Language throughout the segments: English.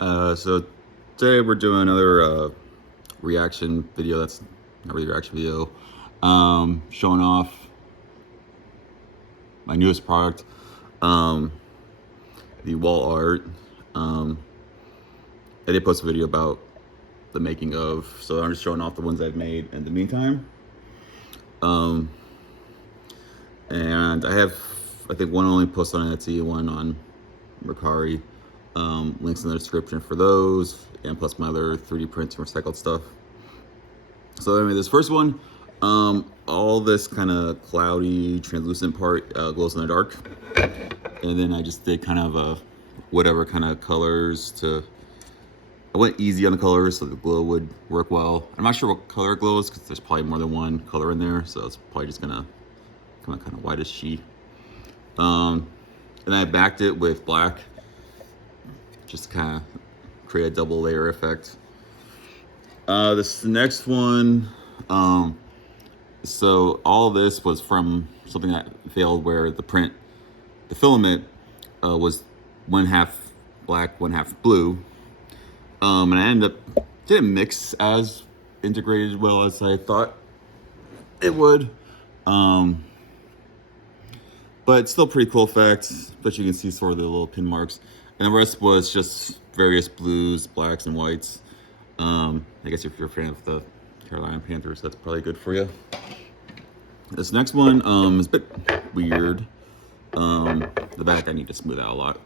So today we're doing another reaction video. That's not really a reaction video. Showing off my newest product, um, the wall art. I did post a video about the making of, so I'm just showing off the ones I've made in the meantime. And I have, I think, one only post on Etsy, one on Mercari. Links in the description for those, and plus my other 3D prints and recycled stuff. So anyway, this first one, all this kind of cloudy, translucent part glows in the dark. And then I just did kind of whatever kind of colors to, I went easy on the colors so the glow would work well. I'm not sure what color it glows because there's probably more than one color in there. So it's probably just gonna come out kind of whitish-y. And I backed it with black, just kind of create a double layer effect. This next one, so all this was from something that failed where the filament was one half black, one half blue. And I ended up, didn't mix as integrated well as I thought it would. But it's still pretty cool effect, but you can see sort of the little pin marks. And the rest was just various blues, blacks, and whites. I guess if you're a fan of the Carolina Panthers, that's probably good for you. This next one is a bit weird. The back I need to smooth out a lot.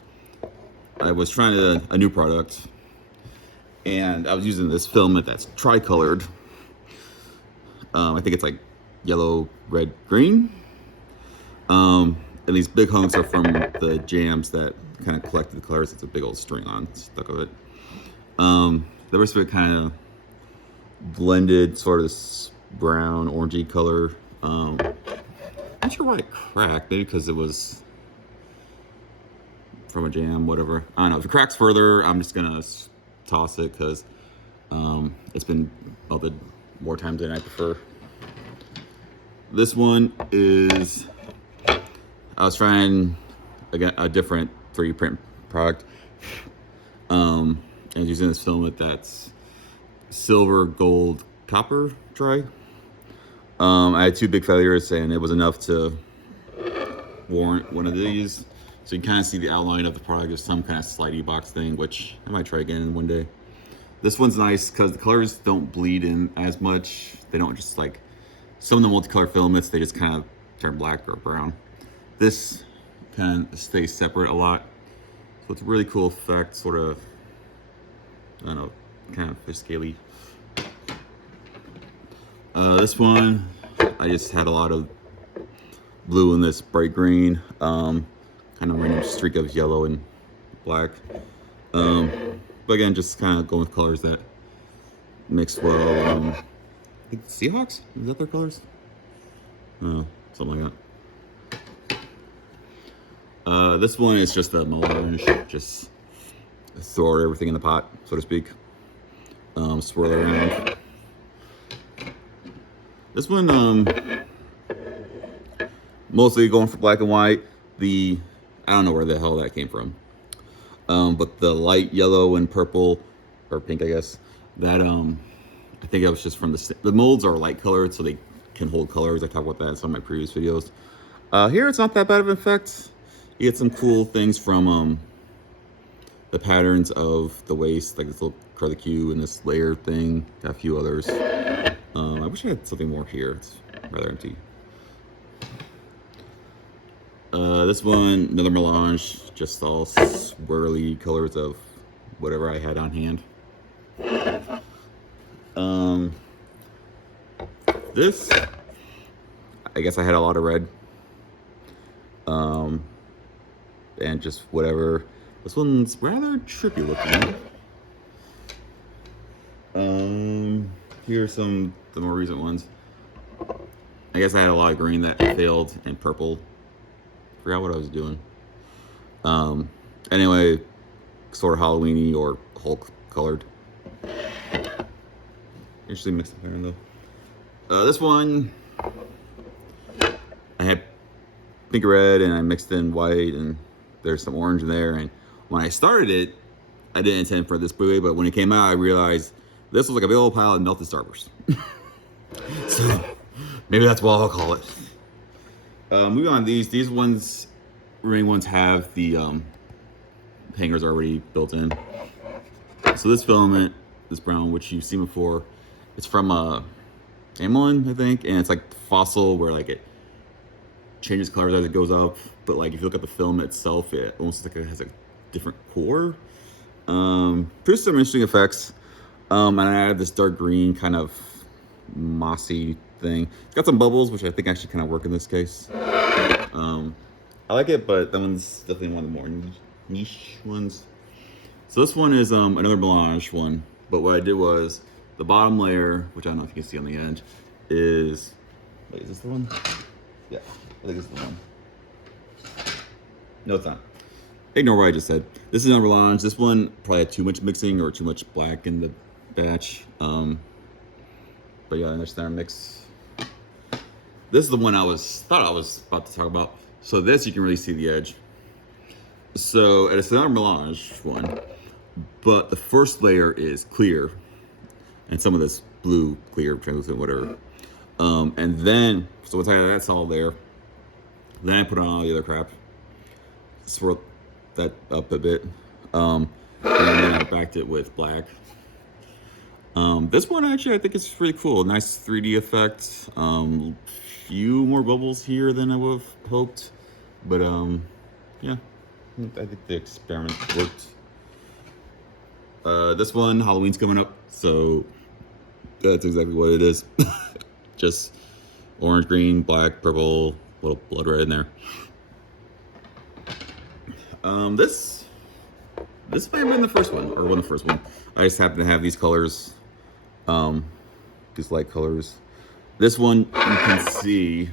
I was trying a new product, and I was using this filament that's tricolored. I think it's like yellow, red, green. And these big hunks are from the jams that kind of collected the colors. It's a big old string on stuck of it. The rest of it kind of blended sort of this brown, orangey color. Not sure why it cracked. Maybe because it was from a jam, whatever. I don't know. If it cracks further, I'm just gonna toss it because it's been melted more times than I prefer. This one is, I was trying again a different 3D print product. And using this filament that's silver, gold, copper dry. I had two big failures, and it was enough to warrant one of these. So you can kind of see the outline of the product. There's some kind of slidey box thing, which I might try again one day. This one's nice because the colors don't bleed in as much. They don't just like, some of the multicolor filaments, they just kind of turn black or brown. This kind of stays separate a lot. So it's a really cool effect, sort of, I don't know, kind of fish scaly. This one, I just had a lot of blue in this bright green, kind of random streak of yellow and black. But again, just kind of going with colors that mix well. I think Seahawks, is that their colors? Something like that. This one is just a melange, just throw everything in the pot, so to speak. Swirl it around. This one, mostly going for black and white. I don't know where the hell that came from. But the light yellow and purple, or pink, I guess, that, I think it was just from the molds are light colored, so they can hold colors. I talked about that in some of my previous videos. Here, it's not that bad of an effect. You get some cool things from, the patterns of the waist, like this little curlicue and this layer thing. Got a few others. I wish I had something more here. It's rather empty. This one, another melange, just all swirly colors of whatever I had on hand. This, I guess I had a lot of red. And just whatever. This one's rather trippy looking. Here are some the more recent ones. I guess I had a lot of green that failed and purple. Forgot what I was doing. Anyway, sort of Halloween-y or Hulk colored. Interesting mix of pattern though. This one, I had pink and red, and I mixed in white, and there's some orange in there. And when I started it, I didn't intend for this buoy, but when it came out, I realized this was like a big old pile of melted starburst. So maybe that's what I'll call it. Moving on, these ones, ring ones have the hangers already built in. So this filament, this brown, which you've seen before, it's from Amylin, I think, and it's like fossil, where like it changes colors as it goes up. But like if you look at the film itself, it almost like it has a different core. Produces some interesting effects. And I added this dark green kind of mossy thing. It's got some bubbles, which I think actually kind of work in this case. I like it, but that one's definitely one of the more niche ones. So this one is another melange one, but what I did was the bottom layer, which I don't know if you can see on the end, is, wait, is this the one? Yeah, I think it's the one. No, it's not. Ignore what I just said. This is another melange. This one probably had too much mixing or too much black in the batch. But yeah, that's our mix. This is the one thought I was about to talk about. So this, you can really see the edge. So it's another melange one, but the first layer is clear, and some of this blue, clear, translucent, whatever. And then, so once I had that all there, then I put on all the other crap, swirl that up a bit, and then I backed it with black. This one actually I think is really cool. Nice 3D effect. Few more bubbles here than I would have hoped, but yeah, I think the experiment worked. This one, Halloween's coming up, so that's exactly what it is. Just orange, green, black, purple, little blood red in there. This may have been the first one, or one of the first one. I just happen to have these colors, these light colors. This one you can see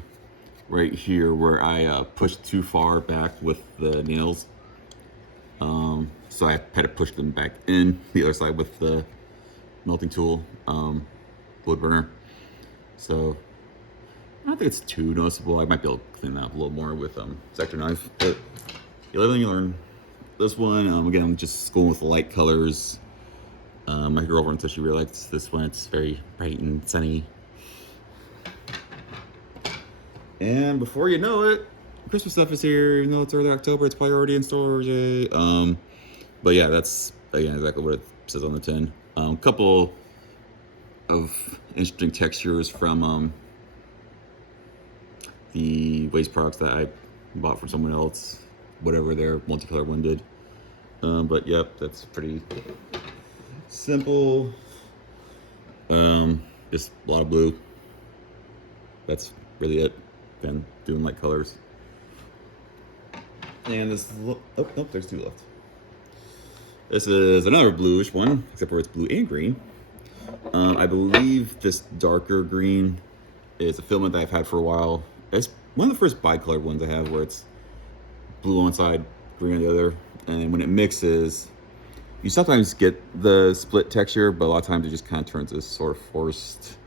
right here where I pushed too far back with the nails. So I had to push them back in the other side with the melting tool, wood burner. So I don't think it's too noticeable. I might be able to clean that up a little more with X-Acto knife, but you live and you learn. This one, again, I'm just schooling with the light colors. My girlfriend said she really likes this one. It's very bright and sunny. And before you know it, Christmas stuff is here. Even though it's early October, it's probably already in storage. But yeah, that's again exactly what it says on the tin. Couple of interesting textures from the waste products that I bought from someone else, whatever their multicolor one did. But yep, that's pretty simple. Just a lot of blue. That's really it. Again, doing light colors. And this, oh nope, there's two left. This is another bluish one, except for it's blue and green. I believe this darker green is a filament that I've had for a while. It's one of the first bicolor ones I have, where it's blue on one side, green on the other. And when it mixes, you sometimes get the split texture, but a lot of times it just kind of turns this sort of forced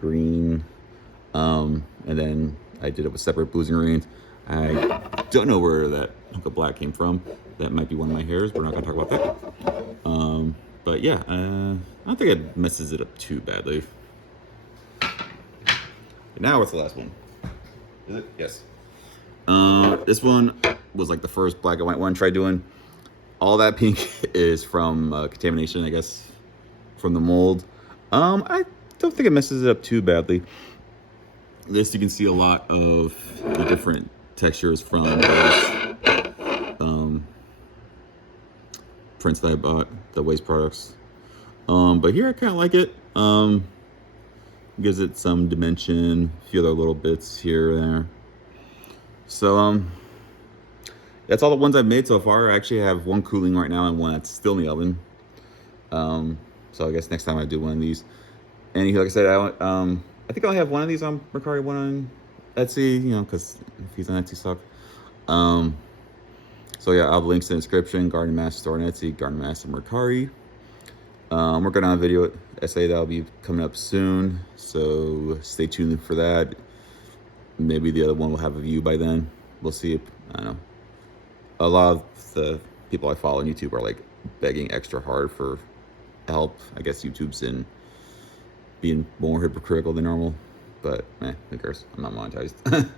green. And then I did it with separate blues and greens. I don't know where that hunk of black came from. That might be one of my hairs. We're not gonna talk about that. But yeah, I don't think it messes it up too badly. Now what's the last one? Is it? Yes. This one was like the first black and white one I tried doing. All that pink is from contamination, I guess, from the mold. I don't think it messes it up too badly. This, you can see a lot of the different textures from those prints that I bought, the waste products. But here I kind of like it. Gives it some dimension, a few other little bits here and there. So that's all the ones I've made so far. I actually have one cooling right now and one that's still in the oven. So I guess next time I do one of these. And like I said, I think I'll have one of these on Mercari, one on Etsy, you know, because if he's on Etsy stock. So yeah, I'll have links in the description. Garden Master store on Etsy, Garden Master Mercari. I'm working on a video essay that'll be coming up soon, so stay tuned for that. Maybe the other one will have a view by then. We'll see. I don't know. A lot of the people I follow on YouTube are like begging extra hard for help. I guess YouTube's in being more hypocritical than normal, but who cares? I'm not monetized.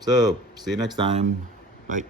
So see you next time. Bye.